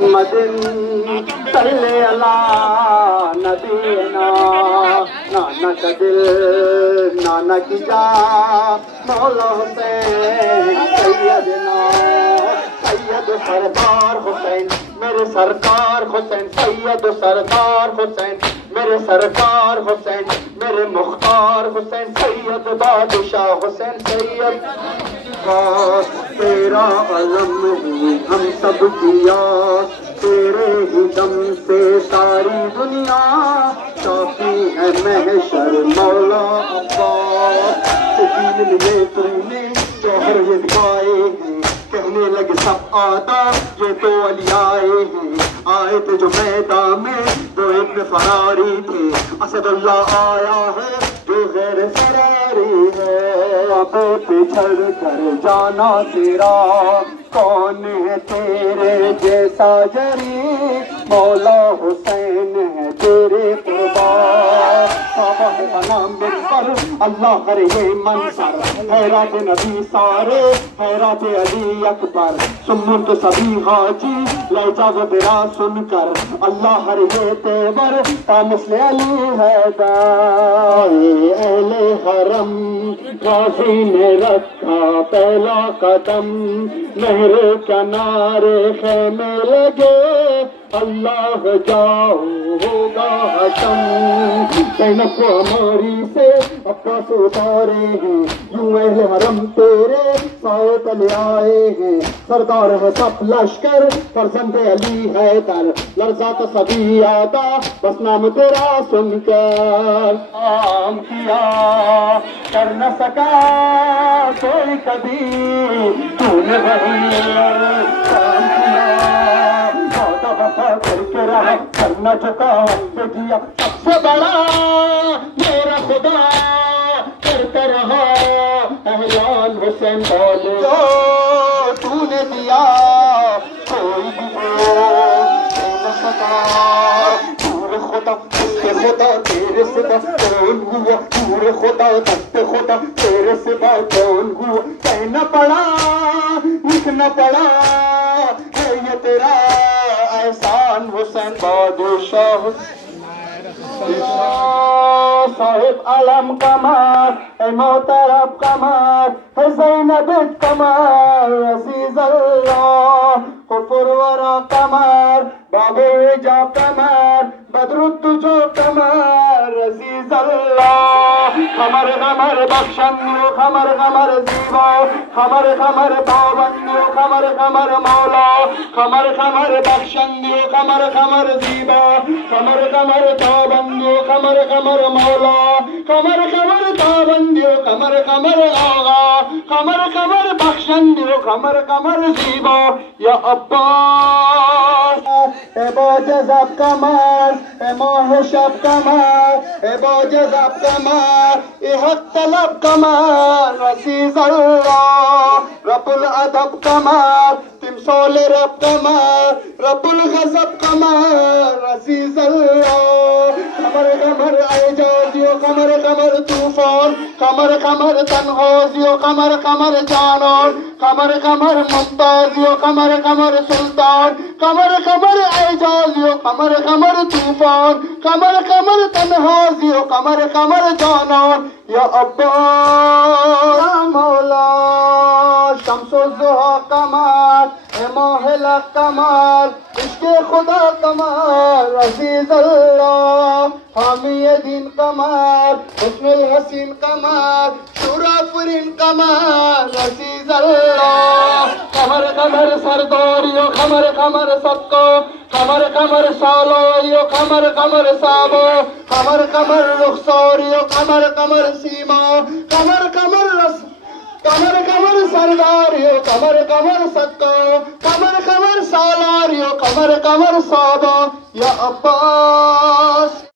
محمد صلی اللہ نبینا نانا کا دل نانا کی جان مولا حسین سیدنا سید سردار حسین میرے سرکار حسین سید سردار حسین میرے سرکار حسین میرے مختار حسین سید بادشاہ حسین سید تیرا علم ہی ہم سب کیا تیرے ہی دم سے ساری دنیا کافی ہے محشر مولا عباس سبیل میں تم نے جوہر یہ دکھائے ہیں کہنے لگے سب آتا یہ تو علی آئے ہیں آئے تھے جو میدان میں وہ ابن فراری تھے اسد اللہ آیا ہے جو غیر فراری ہے اب پچھڑ کر جانا تیرا کون ہے تیرے جیسا جری مولا حسین ہے تیرے قربان کعبہ ہے بنا منبر اللہ کرے یہ منظر حیرات نبی سارے حیرات علی اکبر سمن تو سبھی حاجی لہجہ و تیرا سن کر اللہ ہر یہ تیور تامسل علی حیدر اہل حرم غازی نے رکھا پہلا قدم نہر کنارے خیمے لگے اللہ جاؤ ہوگا حشم زینب کو ہماری سے عباس اتارے ہیں یوں اہل حرم تیرے سائے تلے آئے ہیں سردار ہے سب لشکر فرزند علی حیدر لرزا تو سبھی آتا بس نام تیرا سن کر کام کیا کر نہ سکا کوئی کبھی تو نے وہی کام کیا کر کے رہا کرنا چکا کیا سب سے بڑا میرا خدا کرتا رہا احیان حسین بولے جو تو نے دیا کوئی بھی دے نہ سکا نور خدا دست خدا تیرے سوا کون ہوا نور خدا دست خدا تیرے سوا کون ہوا کہنا پڑا لکھنا پڑا ہے یہ تیرا احسان حسین بادشاہ صاحب علم قمر اے محترم قمر ہے زینب قمر عزیز اللہ غفور ورا قمر باب الحجاب قمر بدر الدجو قمر عزیز اللہ قمر قمر بخشندو قمر قمر زیبا قمر قمر پابندو قمر قمر مولا قمر قمر بخشندو قمر قمر زیبا قمر قمر پابندو قمر قمر مولا قمر قمر پابندو قمر قمر آغا قمر قمر بخشندو قمر قمر زیبا یا عباس اے باجزب قمر اے ماہ شب قمر اے باجزب قمر اے حق طلب قمر عزیز اللہ رب العدب قمر تمثال رب قمر رب الغضب قمر عزیز اللہ قمر قمر اعجازیو قمر قمر طوفان قمر قمر تنہازیو قمر قمر جانان قمر قمر ممتازیو قمر قمر سلطان قمر قمر اعجازیو قمر قمر طوفان قمر قمر تنہازیو قمر قمر جانان یا عباس یا مولا شمس الضحیٰ قمر اے ماہلہ قمر عشق خدا قمر عزیز اللہ حامی دین قمر حسن الحسین قمر شورا فرین قمر عزیز اللہ قمر قمر سرداریو قمر قمر سبکو قمر قمر سالوریو قمر قمر سابو قمر قمر رخساریو قمر قمر سیما قمر قمر رس قمر قمر سرداریو قمر قمر سکو قمر قمر سالاریو قمر قمر سابا یا عباس